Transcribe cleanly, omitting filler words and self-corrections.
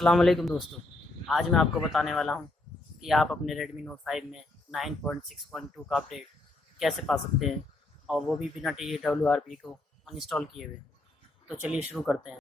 अस्सलाम वालेकुम दोस्तों। आज मैं आपको बताने वाला हूं कि आप अपने Redmi Note 5 में 9.6.2 का अपडेट कैसे पा सकते हैं और वो भी बिना twrp को अनइंस्टॉल किए हुए। तो चलिए शुरू करते हैं।